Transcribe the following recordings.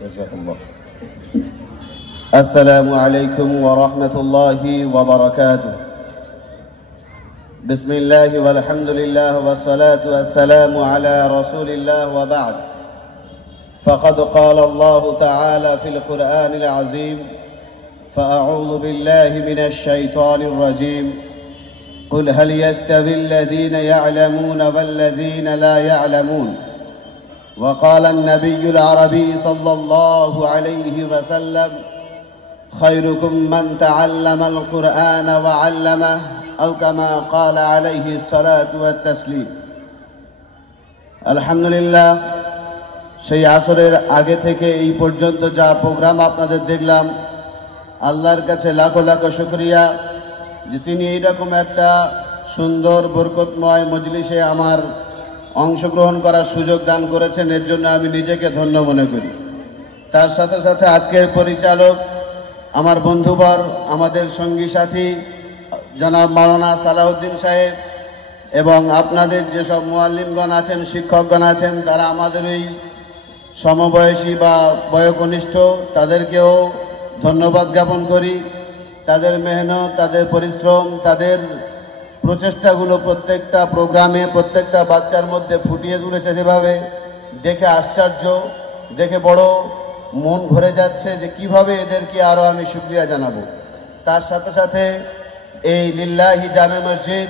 جزاك الله. السلام عليكم ورحمة الله وبركاته. بسم الله والحمد لله والصلاة والسلام على رسول الله وبعد. فقد قال الله تعالى في القرآن العظيم: فأعوذ بالله من الشيطان الرجيم. قل هل يستوي الذين يعلمون والذين لا يعلمون. وقال النبي العربي صلى الله عليه وسلم: خيركم من تعلم القرآن وعلمه أو كما قال عليه الصلاة والتسليم. আলহামদুলিল্লাহ, সেই আসরের আগে থেকে এই পর্যন্ত যা প্রোগ্রাম আপনাদের দেখলাম, আল্লাহর কাছে লাখো লাখো শুকরিয়া যে তিনি এইরকম একটা সুন্দর বরকতময় মজলিসে আমার অংশগ্রহণ করার সুযোগ দান করেছেন। এর জন্য আমি নিজেকে ধন্য মনে করি। তার সাথে সাথে আজকের পরিচালক, আমার বন্ধুবর, আমাদের সঙ্গী সাথী জনাব মাওলানা সালাউদ্দিন সাহেব এবং আপনাদের যেসব মুআল্লিমগণ আছেন, শিক্ষকগণ আছেন, তারা আমাদের এই সমবয়সী বা বয়োকনিষ্ঠ, তাদেরকেও ধন্যবাদ জ্ঞাপন করি। তাদের মেহনত, তাদের পরিশ্রম, তাদের প্রচেষ্টাগুলো প্রত্যেকটা প্রোগ্রামে প্রত্যেকটা বাচ্চার মধ্যে ফুটিয়ে তুলেছে, যেভাবে দেখে আশ্চর্য, দেখে বড় মন ভরে যাচ্ছে যে কিভাবে এদেরকে আরও আমি শুকরিয়া জানাবো। তার সাথে সাথে এই লিল্লাহি জামে মসজিদ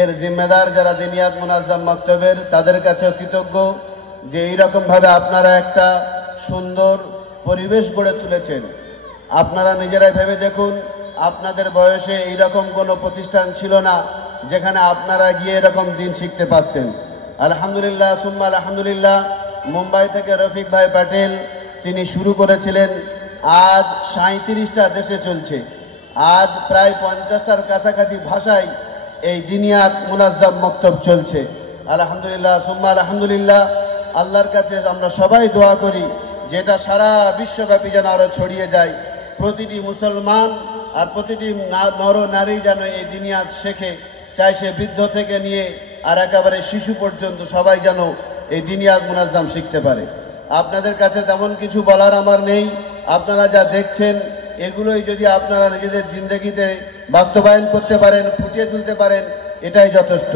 এর জিম্মেদার যারা দিনিয়াত মুনাজ্জাম মক্তবের, তাদের কাছেও কৃতজ্ঞ যে এইরকমভাবে আপনারা একটা সুন্দর পরিবেশ গড়ে তুলেছেন। আপনারা নিজেরাই ভেবে দেখুন, আপনাদের বয়সে এইরকম কোনো প্রতিষ্ঠান ছিল না যেখানে আপনারা গিয়ে এরকম দিন শিখতে পারতেন। আলহামদুলিল্লাহ সুম্মা আলহামদুলিল্লাহ, মুম্বাই থেকে রফিক ভাই প্যাটেল তিনি শুরু করেছিলেন। আজ 37টা দেশে চলছে। আজ প্রায় 50টার কাছাকাছি ভাষায় এই দিনিয়াত মুনাজ্জাম মক্তব চলছে। আলহামদুলিল্লাহ সুম্মা আলহামদুলিল্লাহ। আল্লাহর কাছে আমরা সবাই দোয়া করি যেটা সারা বিশ্বব্যাপী যেন আরও ছড়িয়ে যায়। প্রতিটি মুসলমান আর প্রতিটি নর নারী যেন এই দিনিয়াত শেখে, চাই সে বৃদ্ধ থেকে নিয়ে আর একেবারে শিশু পর্যন্ত সবাই যেন এই দিনিয়াত মুনাজ্জাম শিখতে পারে। আপনাদের কাছে তেমন কিছু বলার আমার নেই। আপনারা যা দেখছেন এগুলোই যদি আপনারা নিজেদের জিন্দগিতে বাস্তবায়ন করতে পারেন, ফুটিয়ে তুলতে পারেন, এটাই যথেষ্ট।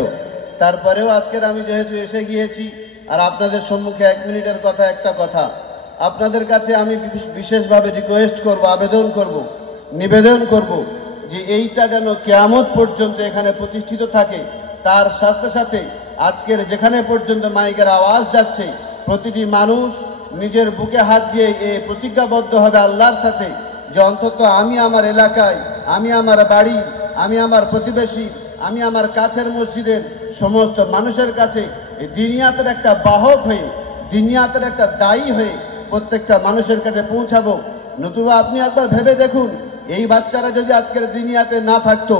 তারপরেও আজকের আমি যেহেতু এসে গিয়েছি আর আপনাদের সম্মুখে 1 মিনিটের কথা, একটা কথা আপনাদের কাছে আমি বিশেষভাবে রিকোয়েস্ট করব, আবেদন করব, নিবেদন করব যে এইটা যেন কিয়ামত পর্যন্ত এখানে প্রতিষ্ঠিত থাকে। তার সাথে সাথে আজকের যেখানে পর্যন্ত মাইকের আওয়াজ যাচ্ছে, প্রতিটি মানুষ নিজের বুকে হাত দিয়ে এই প্রতিজ্ঞাবদ্ধ হবে আল্লাহর সাথে যে অন্তত আমি আমার এলাকায়, আমি আমার বাড়ি, আমি আমার প্রতিবেশী, আমি আমার কাছের মসজিদের সমস্ত মানুষের কাছে এই দিনিয়াতের একটা বাহক হয়ে, দিনিয়াতের একটা দায়ী হয়ে প্রত্যেকটা মানুষের কাছে পৌঁছাবো। নতুবা আপনি একবার ভেবে দেখুন, এই বাচ্চারা যদি আজকের দিনিয়াতে না থাকতো,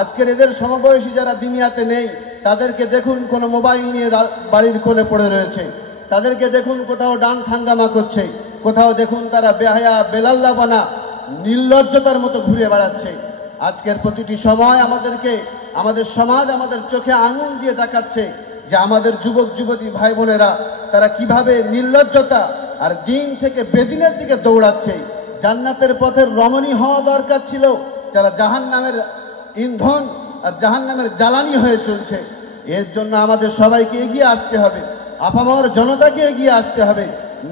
আজকের এদের সমবয়সী যারা দিনিয়াতে নেই, তাদেরকে দেখুন কোনো মোবাইল নিয়ে বাড়ির কোণে পড়ে রয়েছে, তাদেরকে দেখুন কোথাও ডান্স হাঙ্গামা করছে, কোথাও দেখুন তারা বেহায়া বেলাল্লাবানা নির্লজ্জতার মতো ঘুরে বেড়াচ্ছে। আজকের প্রতিটি সময় আমাদেরকে আমাদের সমাজ আমাদের চোখে আঙুল দিয়ে দেখাচ্ছে যে আমাদের যুবক যুবতী ভাই বোনেরা তারা কিভাবে নির্লজ্জতা আর দিন থেকে বেদিনের দিকে দৌড়াচ্ছে। জান্নাতের পথের রমণী হওয়া দরকার ছিল, যারা জাহান্নামের ইন্ধন আর জাহান্নামের জ্বালানি হয়ে চলছে। এর জন্য আমাদের সবাইকে এগিয়ে আসতে হবে, আপামর জনতাকে এগিয়ে আসতে হবে।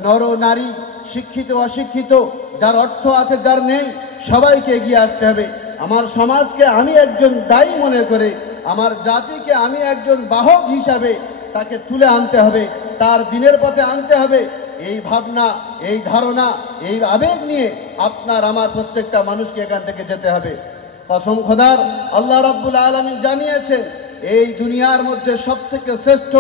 নর নারী, শিক্ষিত অশিক্ষিত, যার অর্থ আছে যার নেই, সবাইকে এগিয়ে আসতে হবে। আমার সমাজকে আমি একজন দায়ী মনে করে, আমার জাতিকে আমি একজন বাহক হিসাবে তাকে তুলে আনতে হবে, তার দিনের পথে আনতে হবে। এই ভাবনা, এই ধারণা, এই আবেগ নিয়ে আপনার আমার প্রত্যেকটা মানুষকে এখান থেকে যেতে হবে। কসম খোদার, আল্লাহ রাব্বুল আলামিন জানিয়েছেন এই দুনিয়ার মধ্যে সবথেকে শ্রেষ্ঠ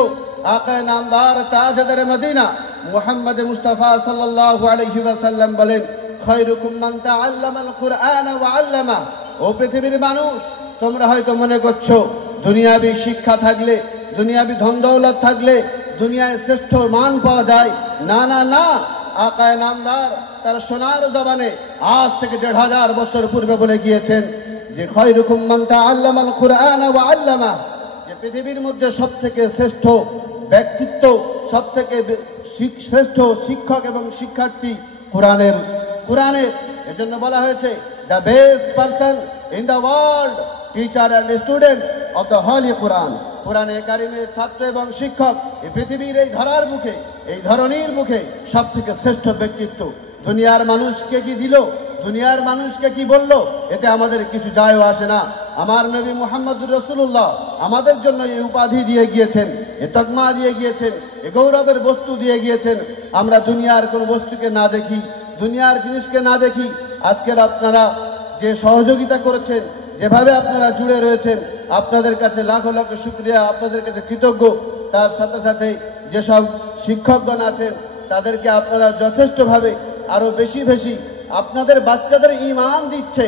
আকায়ে নামদার তাজদারে মদিনা মুহাম্মদ মুস্তাফা সাল্লাল্লাহু আলাইহি ওয়াসাল্লাম বলেন, খায়রুকুম মান তাআল্লামাল কুরআনা ওয়া আল্লামা। ও পৃথিবীর মানুষ, তোমরা হয়তো মনে করছো দুনিয়াবি শিক্ষা থাকলে, দুনিয়াবি ধন দৌলত থাকলে দুনিয়ায় শ্রেষ্ঠ মান পাওয়া যায়। না না না, আকায়ে নামদার তার সোনার জবানে আজ থেকে 1500 বছর পূর্বে বলে গিয়েছেন যে খায়রুকুম মান তাআল্লামাল কুরআনা ওয়া আল্লামা, যে পৃথিবীর মধ্যে সবথেকে শ্রেষ্ঠ ব্যক্তিত্ব, সবথেকে শ্রেষ্ঠ শিক্ষক এবং শিক্ষার্থী কোরআনের। এজন্য বলা হয়েছে the best person in the world teacher and student of the holy Quran. কোরআনে কারিমের ছাত্র এবং শিক্ষক এই পৃথিবীর এই ধরার মুখে, এই ধরনীর মুখে সব থেকে শ্রেষ্ঠ ব্যক্তিত্ব। দুনিয়ার মানুষকে কি দিল, দুনিয়ার মানুষকে কি বলল, এতে আমাদের কিছু যায়ও আসে না। আমার নবী মুহাম্মদুর রাসূলুল্লাহ আমাদের জন্য এই উপাধি দিয়ে গিয়েছেন, এ তকমা দিয়ে গিয়েছেন, এ গৌরবের বস্তু দিয়ে গিয়েছেন। আমরা দুনিয়ার কোন বস্তুকে না দেখি, দুনিয়ার জিনিসকে না দেখি। আজকের আপনারা যে সহযোগিতা করেছেন, যেভাবে আপনারা জুড়ে রয়েছেন, আপনাদের কাছে লাখো লাখো শুকরিয়া, আপনাদের কাছে কৃতজ্ঞ। তার সাথে সাথে যেসব শিক্ষকগণ আছেন তাদেরকে আপনারা যথেষ্টভাবে আরো বেশি বেশি আপনাদের বাচ্চাদের ঈমান দিচ্ছে,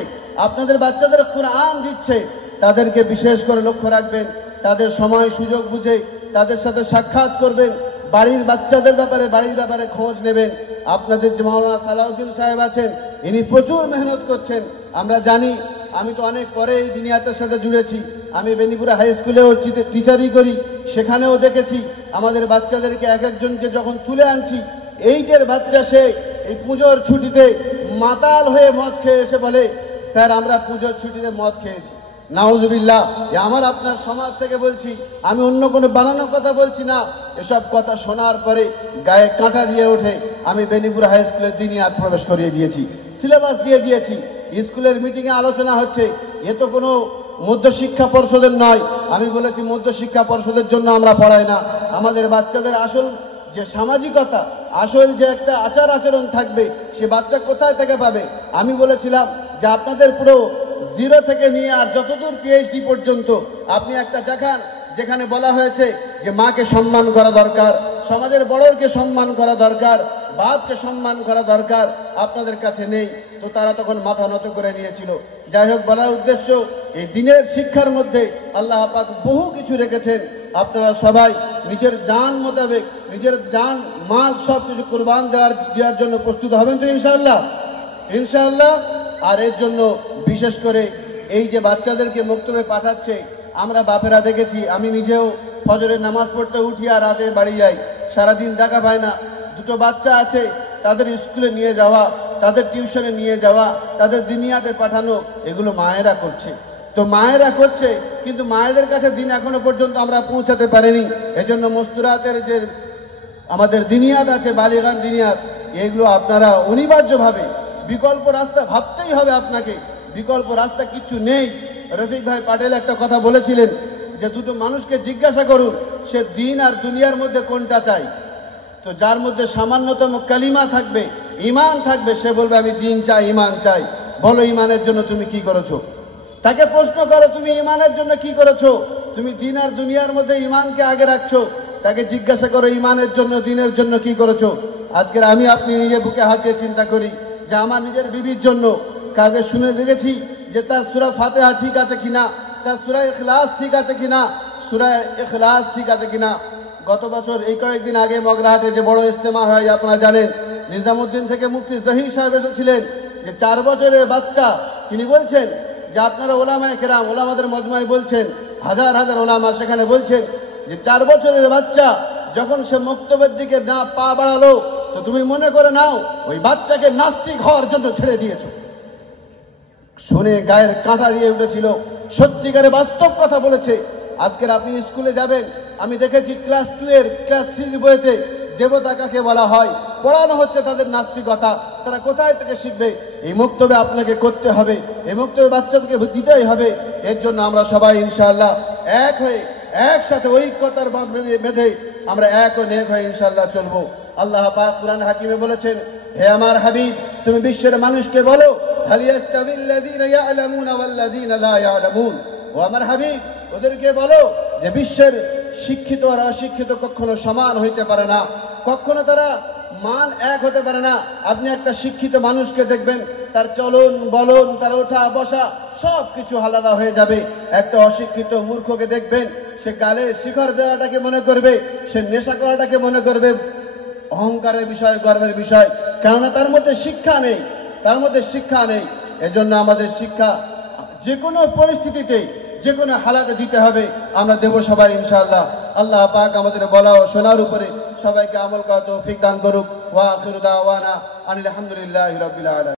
আপনাদের বাচ্চাদের কোরআন দিচ্ছে, তাদেরকে বিশেষ করে লক্ষ্য রাখবেন। তাদের সময় সুযোগ বুঝে তাদের সাথে সাক্ষাৎ করবেন, বাড়ির বাচ্চাদের বাড়ির ব্যাপারে খোঁজ নেবেন। আপনাদের যে মাওলানা সালাউদ্দিন সাহেব আছেন, ইনি প্রচুর মেহনত করছেন। আমরা জানি, আমি তো অনেক পরে এই দিনিয়াতের সাথে জুড়েছি। আমি বেনিপুরা হাই স্কুলেও টিচারই করি, সেখানেও দেখেছি আমাদের বাচ্চাদেরকে এক একজনকে যখন তুলে আনছি, 8-এর বাচ্চা সে এই পুজোর ছুটিতে মাতাল হয়ে মদ খেয়ে এসে বলে, স্যার আমরা পুজোর ছুটিতে মদ খেয়েছি। নাউজুবিল্লাহ, আমার আপনার সমাজ থেকে বলছি, আমি অন্য কোনো বানানো কথা বলছি না। এসব কথা শোনার পরে গায়ে কাঁটা দিয়ে ওঠে। আমি বেনিপুরা হাই স্কুলের দিনিয়াত প্রবেশ করিয়ে দিয়েছি, সিলেবাস দিয়ে দিয়েছি। স্কুলের মিটিংয়ে আলোচনা হচ্ছে, এ তো কোনো মধ্যশিক্ষা পর্ষদের নয়। আমি বলেছি মধ্যশিক্ষা পর্ষদের জন্য আমরা পড়াই না। আমাদের বাচ্চাদের আসল যে সামাজিকতা, আসল যে একটা আচার আচরণ থাকবে, সে বাচ্চা কোথায় থেকে পাবে? আমি বলেছিলাম যে আপনাদের পুরো 0 থেকে নিয়ে আর যতদূর PhD পর্যন্ত আপনি একটা দেখান যেখানে বলা হয়েছে যে মাকে সম্মান করা দরকার, সমাজের বড়কে সম্মান করা দরকার, বাপকে সম্মান করা দরকার। আপনাদের কাছে নেই, তো তারা তখন মাথা নত করে নিয়েছিল। যাই হোক, বলার উদ্দেশ্য, এই দিনের শিক্ষার মধ্যে আল্লাহ পাক বহু কিছু রেখেছেন। আপনারা সবাই নিজের জান মোতাবেক, নিজের জান মাল সব কিছু কোরবান দেওয়ার জন্য প্রস্তুত হবেন তো ইনশাআল্লাহ? ইনশাআল্লাহ। আর এর জন্য বিশেষ করে এই যে বাচ্চাদেরকে মক্তবে পাঠাচ্ছে, আমরা বাপেরা দেখেছি, আমি নিজেও ফজরের নামাজ পড়তে উঠি আর রাতে বাড়ি যাই, সারাদিন দেখা পায় না। 2টো বাচ্চা আছে, তাদের স্কুলে নিয়ে যাওয়া, তাদের টিউশনে নিয়ে যাওয়া, তাদের দিনিয়াতে পাঠানো, এগুলো মায়েরা করছে। তো মায়েরা করছে, কিন্তু মায়েদের কাছে দিন এখনো পর্যন্ত আমরা পৌঁছাতে পারিনি। এজন্য মস্তুরাতের যে আমাদের দিনিয়াত আছে, বালিগান দিনিয়াত, এগুলো আপনারা অনিবার্যভাবে বিকল্প রাস্তা ভাবতেই হবে আপনাকে। বিকল্প রাস্তা কিছু নেই। রফিক ভাই পাটেল একটা কথা বলেছিলেন যে 2টো মানুষকে জিজ্ঞাসা করুন সে দিন আর দুনিয়ার মধ্যে কোনটা চাই। তো যার মধ্যে সামান্যতম কালিমা থাকবে, ঈমান থাকবে, সে বলবে আমি দিন চাই, ঈমান চাই। বলো ঈমানের জন্য তুমি কি করেছো? তাকে প্রশ্ন করো, তুমি ঈমানের জন্য কি করেছো? তুমি দিন আর দুনিয়ার মধ্যে ঈমানকে আগে রাখছো। তাকে জিজ্ঞাসা করো ঈমানের জন্য, দিনের জন্য কি করেছো? আজকের আমি আপনি নিজে বুকে হাত দিয়ে চিন্তা করি যে আমার নিজের বিবির জন্য কাকে শুনে দেখেছি যে তার সূরা ফাতিহা ঠিক আছে কিনা, তার সূরা ইখলাস ঠিক আছে কিনা, সূরা ইখলাস ঠিক আছে কিনা। গত বছর এই কয়েকদিন আগে মগরাহাটে যে বড় ইজতেমা হয় আপনারা জানেন, নিজামুদ্দিন থেকে মুফতি জহির সাহেব এসেছিলেন। যে 4 বছরের বাচ্চা, তিনি বলছেন যে আপনারা ওলামায়ে কেরাম, ওলামাদের মজমায় বলছেন, হাজার হাজার ওলামা সেখানে বলছেন যে 4 বছরের বাচ্চা যখন সে মক্তবের দিকে না পা বাড়ালো, তো তুমি মনে করে নাও ওই বাচ্চাকে নাস্তিক হওয়ার জন্য ছেড়ে দিয়েছো। শুনে গায়ের কাঁটা দিয়ে উঠেছিল। সত্যিকারে বাস্তব কথা বলেছে। আজকের আপনি স্কুলে যাবেন, আমি দেখেছি ক্লাস 3 বইতে দেবতা কাকে বলা হয় পড়ানো হচ্ছে, তাদের নাস্তিকতা। তারা কোথায় থেকে শিখবে? এই মক্তবে আপনাকে করতে হবে, এই মক্তবে বাচ্চাদেরকে দিতেই হবে। এর জন্য আমরা সবাই ইনশাআল্লাহ এক হয়ে, একসাথে ঐক্যতার বেঁধে আমরা এক ও নেক হয়ে ইনশাআল্লাহ চলবো। আল্লাহ পাক কুরআন হাকিমে বলেছেন, হে আমার হাবিব, তুমি বিশ্বের মানুষকে বলো, হাল ইয়াস্তাবিল্লাযীনা ইয়া'লামুনা ওয়াল্লাযীনা লা ইয়া'লামুন। ও আমার হাবিব, ওদেরকে বলো যে বিশ্বের শিক্ষিত আর অশিক্ষিত কখনো সমান হইতে পারে না, কখনো তারা মান এক হতে পারে না। আপনি একটা শিক্ষিত মানুষকে দেখবেন, তার চলন বলন, তার ওঠা বসা সব কিছু আলাদা হয়ে যাবে। একটা অশিক্ষিত মূর্খকে দেখবেন, সে গালে শিখর দেওয়াটাকে মনে করবে, সে নেশা করাটাকে মনে করবে অহংকারের বিষয়, গর্বের বিষয়, কেননা তার মধ্যে শিক্ষা নেই, তার মধ্যে শিক্ষা নেই। এজন্য আমাদের শিক্ষা যে কোনো পরিস্থিতিতে যে কোনো হালাতে দিতে হবে, আমরা দেব সবাই ইনশাআল্লাহ। আল্লাহ পাক আমাদের বলা ও শোনার উপরে সবাইকে আমল করা তৌফিক দান করুক। ওয়া আখিরু দাওয়ানা আনিল হামদুলিল্লাহি রাব্বিল আলামিন।